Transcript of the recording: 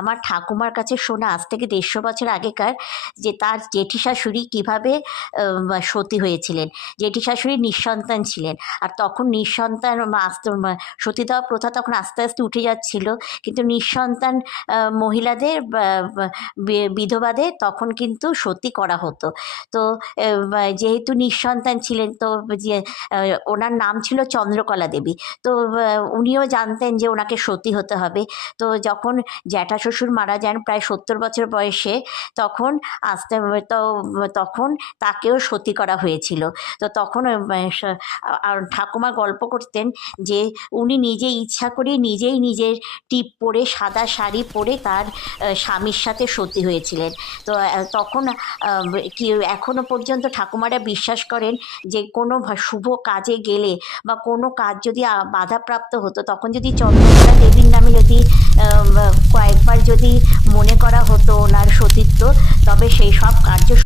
আমার ঠাকুমার কাছে শোনা আজ থেকে ১৫০ বছর আগেকার যে তার জেঠি শাশুড়ি কীভাবে সতী হয়েছিলেন। জেঠি শাশুড়ি নিঃসন্তান ছিলেন। আর তখন নিঃসন্তান সতীদাহ প্রথা তখন আস্তে, আস্তে উঠে যাচ্ছিল। কিন্তু নিঃসন্তান মহিলাদের বিধবাদের তখন কিন্তু সতী করা হতো। তো যেহেতু নিঃসন্তান ছিলেন তো যে ওনার নাম ছিল চন্দ্রকলা দেবী। তো উনিও জানতেন যে ওনাকে সতী হতে হবে। তো যখন জ্যাঠা শ্বশুর মারা যান প্রায় ৭০ বছর বয়সে, তখন আস্তে তো তখন তাকেও সতী করা হয়েছিল। তো তখন আর ঠাকুমা গল্প করতেন যে উনি নিজেই ইচ্ছা করে নিজেই নিজের টিপ পরে সাদা শাড়ি পরে তার স্বামীর সাথে সতী হয়েছিলেন। তো তখন কি এখনো পর্যন্ত ঠাকুমারা বিশ্বাস করেন যে কোনো শুভ কাজে গেলে বা কোনো কাজ যদি বাধাপ্রাপ্ত হতো, তখন যদি চন্দ্রকলা দেবীর নামে যদি কয়েকবার যদি মনে করা হতো ওনার সতীত্ব, তবে সেই সব কার্য